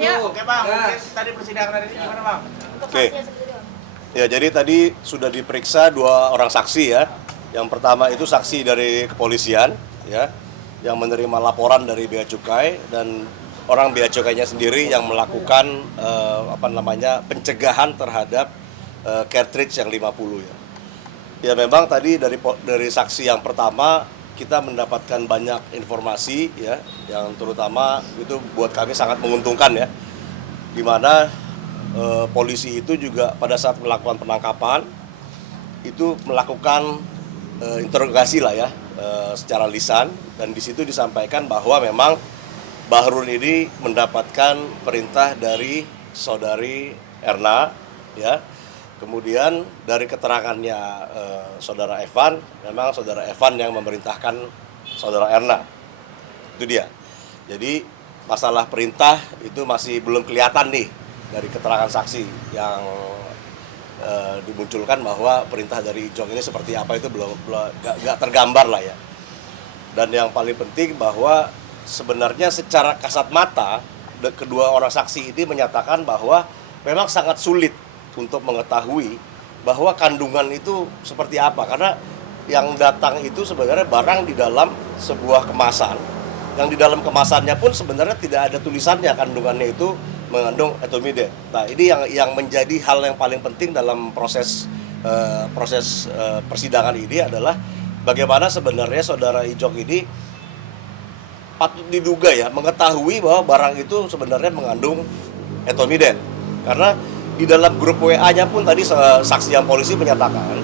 ya. Oke bang, tadi persidangan hari ini gimana bang? Oke. Ya, jadi tadi sudah diperiksa 2 orang saksi ya. Yang pertama itu saksi dari kepolisian ya, yang menerima laporan dari Bea Cukai, dan orang Bea Cukainya sendiri yang melakukan pencegahan terhadap cartridge yang 50 ya. Ya memang tadi dari saksi yang pertama kita mendapatkan banyak informasi ya, yang terutama itu buat kami sangat menguntungkan ya, di mana polisi itu juga pada saat melakukan penangkapan itu melakukan interogasi lah ya, secara lisan, dan di situ disampaikan bahwa memang Bahrul ini mendapatkan perintah dari saudari Erna ya. Kemudian dari keterangannya saudara Evan, memang saudara Evan yang memerintahkan saudara Erna. Itu dia. Jadi masalah perintah itu masih belum kelihatan nih dari keterangan saksi yang dimunculkan, bahwa perintah dari Ijong ini seperti apa itu belum gak tergambar lah ya. Dan yang paling penting bahwa sebenarnya secara kasat mata kedua orang saksi ini menyatakan bahwa memang sangat sulit untuk mengetahui bahwa kandungan itu seperti apa, karena yang datang itu sebenarnya barang di dalam sebuah kemasan, yang di dalam kemasannya pun sebenarnya tidak ada tulisannya kandungannya itu mengandung etomidate. Nah, ini yang menjadi hal yang paling penting dalam proses persidangan ini adalah bagaimana sebenarnya saudara Ijong ini patut diduga ya mengetahui bahwa barang itu sebenarnya mengandung etomidate, karena di dalam grup WA-nya pun tadi saksi yang polisi menyatakan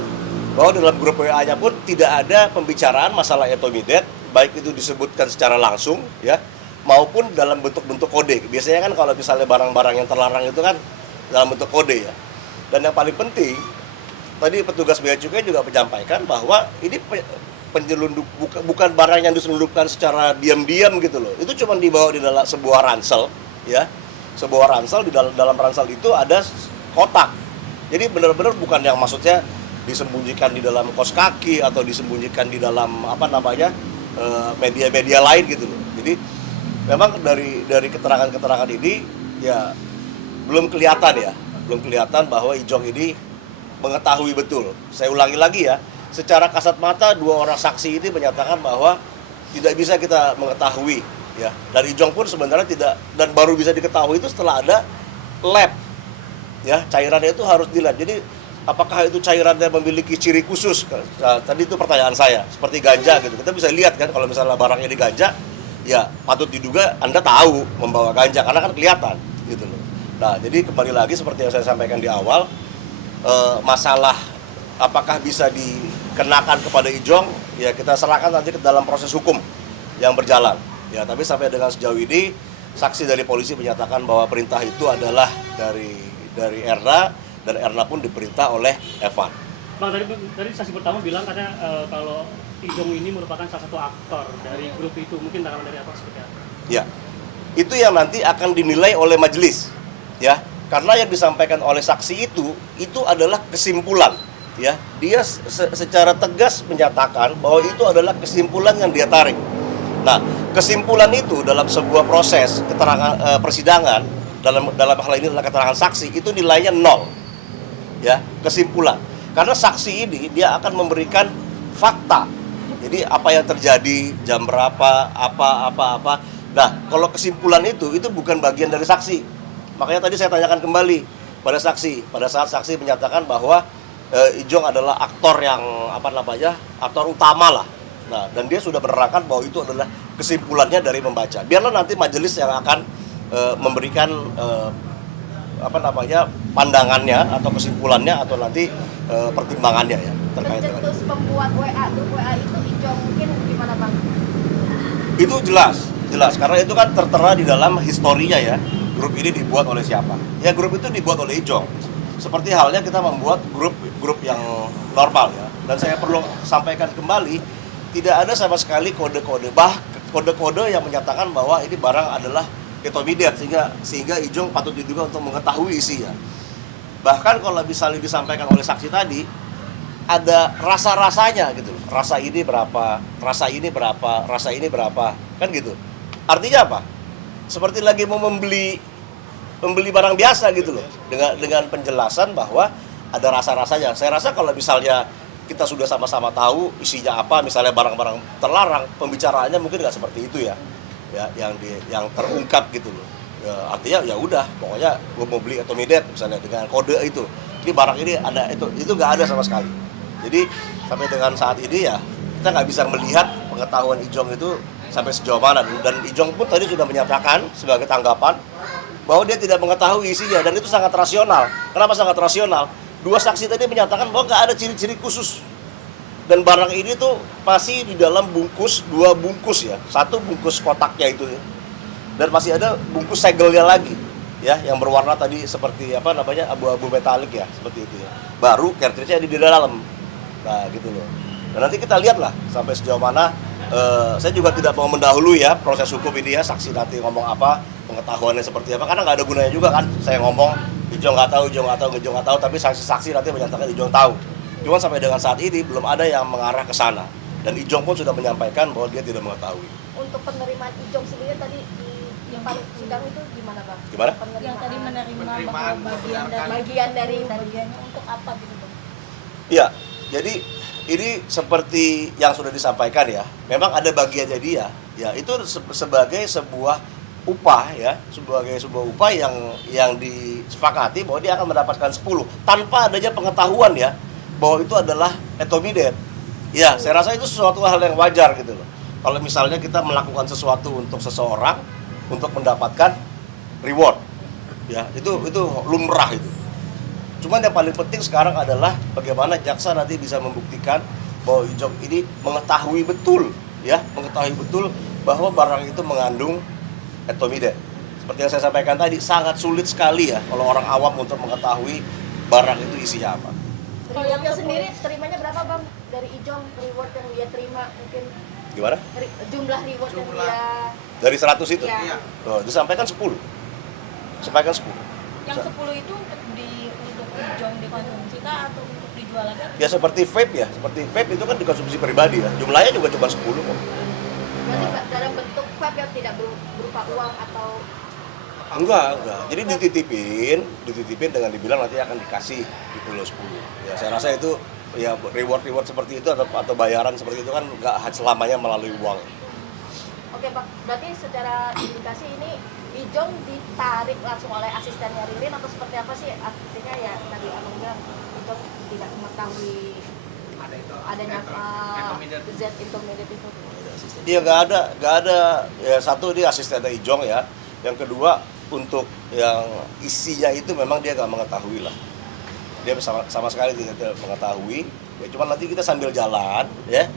bahwa dalam grup WA-nya pun tidak ada pembicaraan masalah etomidate, baik itu disebutkan secara langsung ya, maupun dalam bentuk-bentuk kode. Biasanya kan kalau misalnya barang-barang yang terlarang itu kan dalam bentuk kode ya. Dan yang paling penting, tadi petugas Bea Cukai juga menyampaikan bahwa ini penyelundup bukan barang yang diselundupkan secara diam-diam gitu loh. Itu cuma dibawa di dalam sebuah ransel ya. Sebuah ransel, di dalam ransel itu ada kotak. Jadi benar-benar bukan yang maksudnya disembunyikan di dalam kos kaki atau disembunyikan di dalam media-media lain gitu loh. Jadi memang dari keterangan-keterangan ini ya belum kelihatan bahwa Ijong ini mengetahui betul. Saya ulangi lagi ya, secara kasat mata 2 orang saksi ini menyatakan bahwa tidak bisa kita mengetahui ya. Dan Ijong pun sebenarnya tidak, dan baru bisa diketahui itu setelah ada lab ya, cairannya itu harus di lab. Jadi apakah itu cairannya memiliki ciri khusus? Nah, tadi itu pertanyaan saya, seperti ganja gitu. Kita bisa lihat kan kalau misalnya barangnya di ganja, ya patut diduga Anda tahu membawa ganja karena kan kelihatan gitu loh. Nah, jadi kembali lagi seperti yang saya sampaikan di awal, masalah apakah bisa dikenakan kepada Ijong, ya kita serahkan nanti ke dalam proses hukum yang berjalan. Ya, tapi sampai dengan sejauh ini saksi dari polisi menyatakan bahwa perintah itu adalah dari Erna, dan Erna pun diperintah oleh Evan. Bang, tadi saksi pertama bilang katanya kalau Ijong ini merupakan salah satu aktor dari grup itu, mungkin tanggapan dari apa seperti apa? Ya, itu yang nanti akan dinilai oleh majelis, ya, karena yang disampaikan oleh saksi itu adalah kesimpulan, ya. Dia secara tegas menyatakan bahwa itu adalah kesimpulan yang dia tarik. Nah, kesimpulan itu dalam sebuah proses keterangan persidangan dalam hal ini adalah keterangan saksi, itu nilainya 0, ya, kesimpulan. Karena saksi ini dia akan memberikan fakta. Jadi apa yang terjadi, jam berapa, apa. Nah, kalau kesimpulan itu bukan bagian dari saksi. Makanya tadi saya tanyakan kembali pada saksi, pada saat saksi menyatakan bahwa Ijong adalah aktor yang aktor utama lah. Nah, dan dia sudah menerangkan bahwa itu adalah kesimpulannya dari membaca. Biarlah nanti majelis yang akan memberikan pandangannya atau kesimpulannya atau nanti pertimbangannya ya terkait dengan pencetus pembuat grup WA itu Ijong, mungkin gimana Bang? Itu jelas karena itu kan tertera di dalam historinya ya, grup ini dibuat oleh siapa. Ya, grup itu dibuat oleh Ijong. Seperti halnya kita membuat grup yang normal ya. Dan saya perlu sampaikan kembali, tidak ada sama sekali kode-kode yang menyatakan bahwa ini barang adalah etomidate sehingga Ijong patut diduga untuk mengetahui isinya. Bahkan kalau misalnya disampaikan oleh saksi tadi, ada rasa-rasanya gitu. Rasa ini berapa, rasa ini berapa, rasa ini berapa, kan gitu. Artinya apa? Seperti lagi mau membeli membeli barang biasa gitu loh, dengan penjelasan bahwa ada rasa-rasanya. Saya rasa kalau misalnya kita sudah sama-sama tahu isinya apa, misalnya barang-barang terlarang, pembicaraannya mungkin nggak seperti itu ya, yang terungkap gitu loh. Ya, artinya ya udah, pokoknya gue mau beli Atomidet misalnya dengan kode itu. Ini barang ini ada itu nggak ada sama sekali. Jadi sampai dengan saat ini ya kita nggak bisa melihat pengetahuan Ijong itu sampai sejauh mana. Dan Ijong pun tadi sudah menyatakan sebagai tanggapan bahwa dia tidak mengetahui isinya dan itu sangat rasional. Kenapa sangat rasional? Dua saksi tadi menyatakan bahwa nggak ada ciri-ciri khusus. Dan barang ini tuh masih di dalam bungkus, 2 bungkus ya. 1 bungkus kotaknya itu ya. Dan masih ada bungkus segelnya lagi ya, yang berwarna tadi seperti apa namanya, abu-abu metalik ya, seperti itu ya. Baru cartridge-nya ada di dalam. Nah, gitu loh. Dan nanti kita lihatlah sampai sejauh mana. Saya juga tidak mau mendahului ya proses hukum ini ya, saksi nanti ngomong apa, pengetahuannya seperti apa, karena nggak ada gunanya juga kan saya ngomong Ijong nggak tahu, tapi saksi-saksi nanti menyatakan Ijong tahu. Cuma sampai dengan saat ini belum ada yang mengarah ke sana, dan Ijong pun sudah menyampaikan bahwa dia tidak mengetahui. Untuk penerimaan Ijong sendiri tadi yang paling sidang itu gimana Bang? Gimana? Yang tadi menerima Penerimaan, bahwa bagian dari untuk apa gitu Bang? Iya, jadi ini seperti yang sudah disampaikan ya, memang ada bagiannya dia, ya itu sebagai sebuah upah ya, sebagai sebuah upah yang disepakati bahwa dia akan mendapatkan 10 tanpa adanya pengetahuan ya bahwa itu adalah Atomidet. Ya, saya rasa itu sesuatu hal yang wajar gitu loh. Kalau misalnya kita melakukan sesuatu untuk seseorang untuk mendapatkan reward, ya itu lumrah itu. Cuman yang paling penting sekarang adalah bagaimana jaksa nanti bisa membuktikan bahwa Ijong ini mengetahui betul bahwa barang itu mengandung Atomidet. Seperti yang saya sampaikan tadi, sangat sulit sekali ya kalau orang awam untuk mengetahui barang itu isinya apa. Rewardnya sendiri terimanya berapa Bang dari Ijong, reward yang dia terima mungkin? Gimana? Jumlah reward yang dia Dari 100 itu? Iya. Oh, disampaikan 10. Sampaikan 10. Yang 10 itu untuk Ijong dikonsumsi kah atau untuk dijual lagi? Ya seperti vape ya, seperti vape itu kan dikonsumsi pribadi ya. Jumlahnya juga cuma 10 kok. berarti dalam bentuk vape yang tidak berupa uang atau Enggak. Jadi dititipin dengan dibilang nanti akan dikasih gitu loh 10. Ya saya rasa itu ya reward seperti itu atau bayaran seperti itu kan enggak selamanya melalui uang. Oke Pak, berarti secara indikasi ini Ijong ditarik langsung oleh asistennya Ririn atau seperti apa sih? Artinya ya tadi Abang bilang Ijong tidak mengetahui adanya zat Atomidet itu. Iya nggak ada ya, satu dia asistennya Ijong ya. Yang kedua untuk yang isinya itu memang dia nggak mengetahui lah. Dia sama sekali tidak mengetahui. Ya cuma nanti kita sambil jalan ya.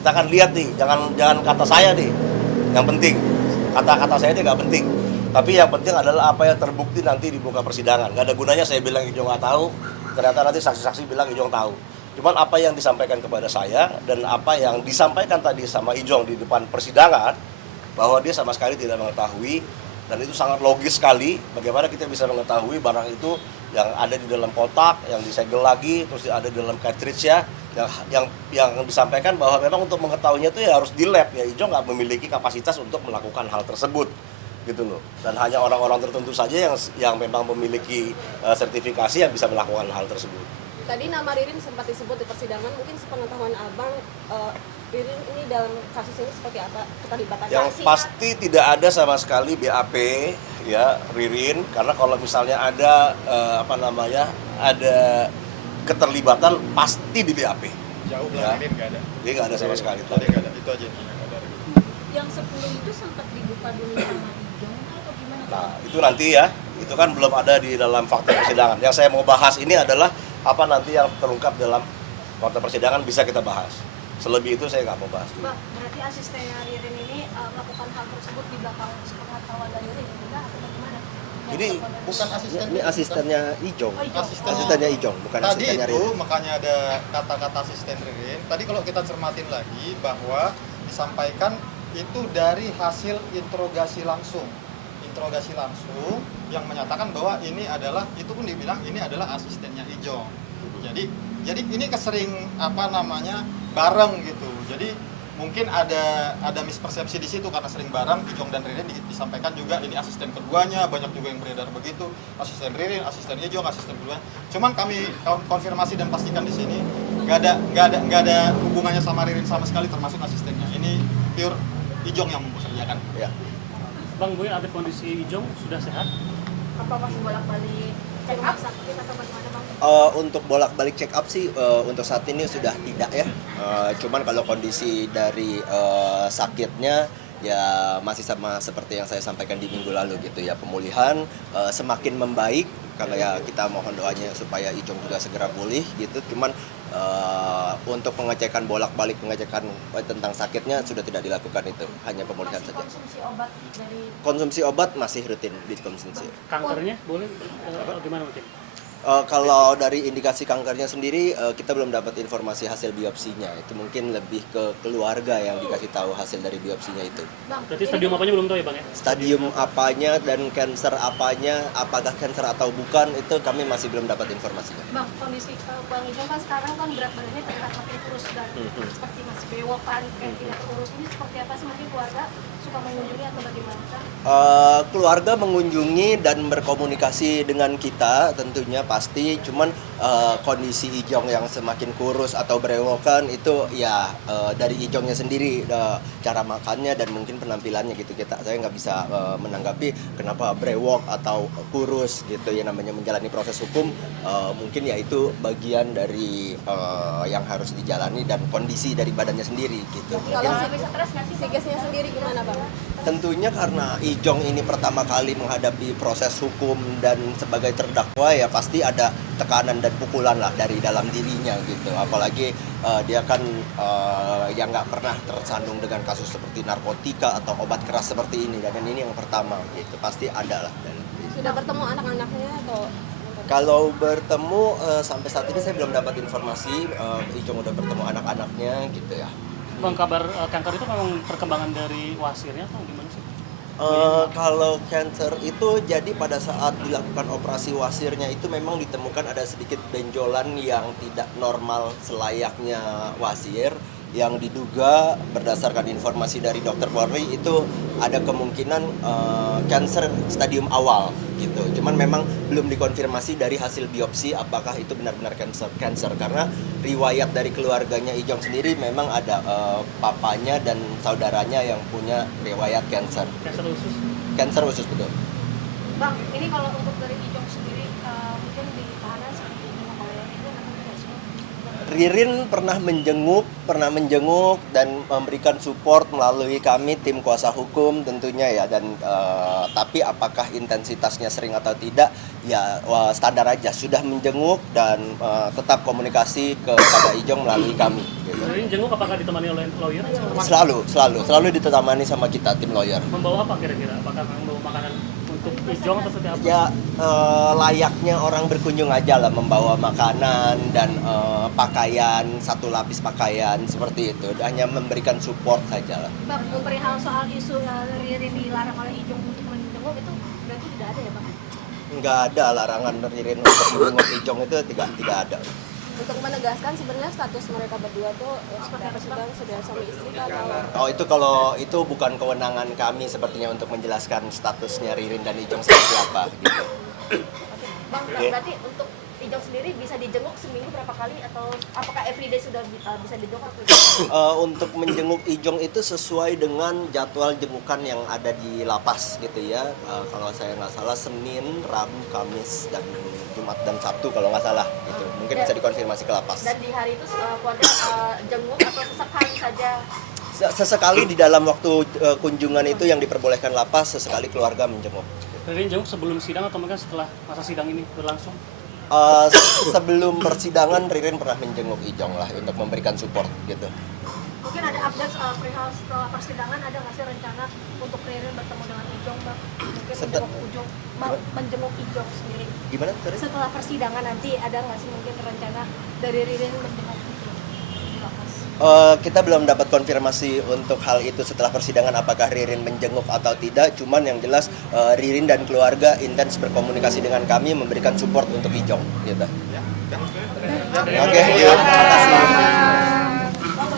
Kita akan lihat nih, jangan kata saya nih. Yang penting kata-kata saya itu nggak penting. Tapi yang penting adalah apa yang terbukti nanti di muka persidangan. Nggak ada gunanya saya bilang Ijong nggak tahu, ternyata nanti saksi-saksi bilang Ijong tahu. Cuman apa yang disampaikan kepada saya dan apa yang disampaikan tadi sama Ijong di depan persidangan bahwa dia sama sekali tidak mengetahui, dan itu sangat logis sekali bagaimana kita bisa mengetahui barang itu yang ada di dalam kotak, yang disegel lagi, terus ada di dalam cartridge ya, yang disampaikan bahwa memang untuk mengetahuinya itu ya harus di lab ya. Ijong nggak memiliki kapasitas untuk melakukan hal tersebut gitu loh, dan hanya orang-orang tertentu saja yang memang memiliki sertifikasi yang bisa melakukan hal tersebut. Tadi nama Ririn sempat disebut di persidangan, mungkin sepengetahuan Abang, Ririn ini dalam kasus ini seperti apa keterlibatan Yang saksi? pasti tidak ada sama sekali BAP ya Ririn, karena kalau misalnya ada ada keterlibatan pasti di BAP. Jauh Ya. belakangin nggak ada. Jadi nggak ada sama sekali. Tadi nggak ada, itu aja. Yang 10 itu sempat dibuka dulu sama Ijong atau gimana? Nah, itu nanti ya, itu kan belum ada di dalam fakta persidangan. Yang saya mau bahas ini adalah apa nanti yang terungkap dalam fakta persidangan bisa kita bahas. Selebih itu saya nggak mau bahas. Mbak, berarti asistennya Ririn ini melakukan hal tersebut di belakang sepengetahuan dari Ririn juga atau bagaimana? Ini Bukan asisten. Ini asistennya Ijong. Oh, Ijong. Asistennya Ijong, bukan Tadi asistennya itu Ririn. makanya ada kata-kata asisten Ririn. Tadi kalau kita cermatin lagi bahwa disampaikan itu dari hasil interogasi langsung yang menyatakan bahwa ini adalah, itu pun dibilang ini adalah asistennya Ijong. Jadi ini kesering bareng gitu. Jadi mungkin ada mispersepsi di situ karena sering bareng Ijong dan Ririn disampaikan juga ini asisten keduanya, banyak juga yang beredar begitu, asisten Ririn, asisten Ijong, asisten kedua. Cuman kami konfirmasi dan pastikan di sini nggak ada hubungannya sama Ririn sama sekali, termasuk asistennya. Ini pure Ijong yang mempekerjakan. Ya. Bang Boy, update kondisi Ijong sudah sehat? Apa masih bolak-balik check up sakit atau bagaimana bang? Untuk bolak-balik check up sih untuk saat ini sudah tidak ya. Cuman kalau kondisi dari sakitnya ya masih sama seperti yang saya sampaikan di minggu lalu gitu ya, pemulihan semakin membaik karena ya kita mohon doanya supaya Ijong juga segera pulih gitu. Cuman untuk pengecekan bolak-balik pengecekan tentang sakitnya sudah tidak dilakukan, itu hanya pemulihan Masih saja. konsumsi obat dari Konsumsi obat masih rutin dikonsumsi. Kankernya boleh gimana mungkin? Kalau dari indikasi kankernya sendiri kita belum dapat informasi hasil biopsinya. Itu mungkin lebih ke keluarga yang dikasih tahu hasil dari biopsinya itu. bang. Berarti stadium apanya belum tahu ya bang ya? Stadium apanya dan cancer apanya, apakah cancer atau bukan, itu kami masih belum dapat informasinya. Bang, kondisi Bang Ijong kan sekarang kan berat badannya terlihat makin kurus dan seperti masih bewokan, kayak tidak terurus. Ini seperti apa sih, mungkin keluarga suka mengunjungi atau bagaimana? Keluarga mengunjungi dan berkomunikasi dengan kita tentunya pasti, cuman kondisi Ijong yang semakin kurus atau berewokan itu ya dari Ijongnya sendiri, cara makannya dan mungkin penampilannya gitu. Saya nggak bisa menanggapi kenapa brewok atau kurus gitu ya, namanya menjalani proses hukum, mungkin ya itu bagian dari yang harus dijalani dan kondisi dari badannya sendiri gitu. Kalau bisa stres nggak sih? Psikisnya sendiri gimana bang? Tentunya karena Ijong ini pertama kali menghadapi proses hukum dan sebagai terdakwa ya pasti ada tekanan dan pukulan lah dari dalam dirinya gitu. Apalagi dia kan yang nggak pernah tersandung dengan kasus seperti narkotika atau obat keras seperti ini, dan ini yang pertama gitu, pasti ada lah. Sudah bertemu anak-anaknya atau? Kalau bertemu sampai saat ini saya belum dapat informasi Ijong udah bertemu anak-anaknya gitu ya. Bang, kabar kanker itu memang perkembangan dari wasirnya atau gimana sih? Kalau cancer itu jadi pada saat dilakukan operasi wasirnya itu memang ditemukan ada sedikit benjolan yang tidak normal selayaknya wasir, yang diduga berdasarkan informasi dari dokter Polri itu ada kemungkinan cancer stadium awal gitu. Cuman memang belum dikonfirmasi dari hasil biopsi apakah itu benar-benar cancer karena riwayat dari keluarganya Ijong sendiri memang ada papanya dan saudaranya yang punya riwayat cancer. Cancer usus betul. Bang, ini kalau untuk dari Ijong sendiri mungkin di tahanan seperti ini oleh itu nanti tidak semua. Ririn pernah menjenguk dan memberikan support melalui kami tim kuasa hukum tentunya ya, dan tapi apakah intensitasnya sering atau tidak ya standar aja, sudah menjenguk dan tetap komunikasi kepada Ijong melalui kami gitu. Ini jenguk apakah ditemani oleh lawyer? Selalu ditemani sama kita tim lawyer. Membawa apa kira-kira? Apakah membawa makanan untuk Ijong atau seperti apa? Ya layaknya orang berkunjung aja lah, membawa makanan dan pakaian, satu lapis pakaian seperti itu, hanya memberikan support saja lah. Bang, perihal soal isu Ririn dilarang oleh Ijong untuk menjenguk itu berarti tidak ada ya bang? Nggak ada larangan Ririn untuk menjenguk Ijong, itu tidak ada. Untuk menegaskan sebenarnya status mereka berdua tuh seperti apa sih bang? Sudah suami istri kah atau? Oh, itu kalau itu bukan kewenangan kami sepertinya untuk menjelaskan statusnya Ririn dan Ijong seperti apa gitu. Bang, Oke. berarti untuk Ijong sendiri bisa dijenguk seminggu berapa kali atau apakah everyday sudah bisa dijenguk? Untuk menjenguk Ijong itu sesuai dengan jadwal jengukan yang ada di lapas gitu ya. Kalau saya nggak salah Senin, Rabu, Kamis, dan Jumat dan Sabtu kalau nggak salah gitu. Mungkin bisa dikonfirmasi ke lapas. Dan di hari itu keluarga jenguk atau sesekali saja? Sesekali di dalam waktu kunjungan itu yang diperbolehkan lapas, sesekali keluarga menjenguk. Ririn jenguk sebelum sidang atau mungkin setelah masa sidang ini berlangsung? Sebelum persidangan Ririn pernah menjenguk Ijong lah untuk memberikan support gitu. Mungkin ada update perihal setelah persidangan, ada nggak sih rencana untuk Ririn bertemu dengan Ijong bang? Mungkin menjenguk Ijong sendiri. Gimana? Sorry? Setelah persidangan nanti ada nggak sih mungkin rencana dari Ririn menjenguk Ijong di lapas? Kita belum dapat konfirmasi untuk hal itu setelah persidangan apakah Ririn menjenguk atau tidak. Cuman yang jelas Ririn dan keluarga intens berkomunikasi dengan kami, memberikan support untuk Ijong gitu. Ya, kan? Oke, terima kasih.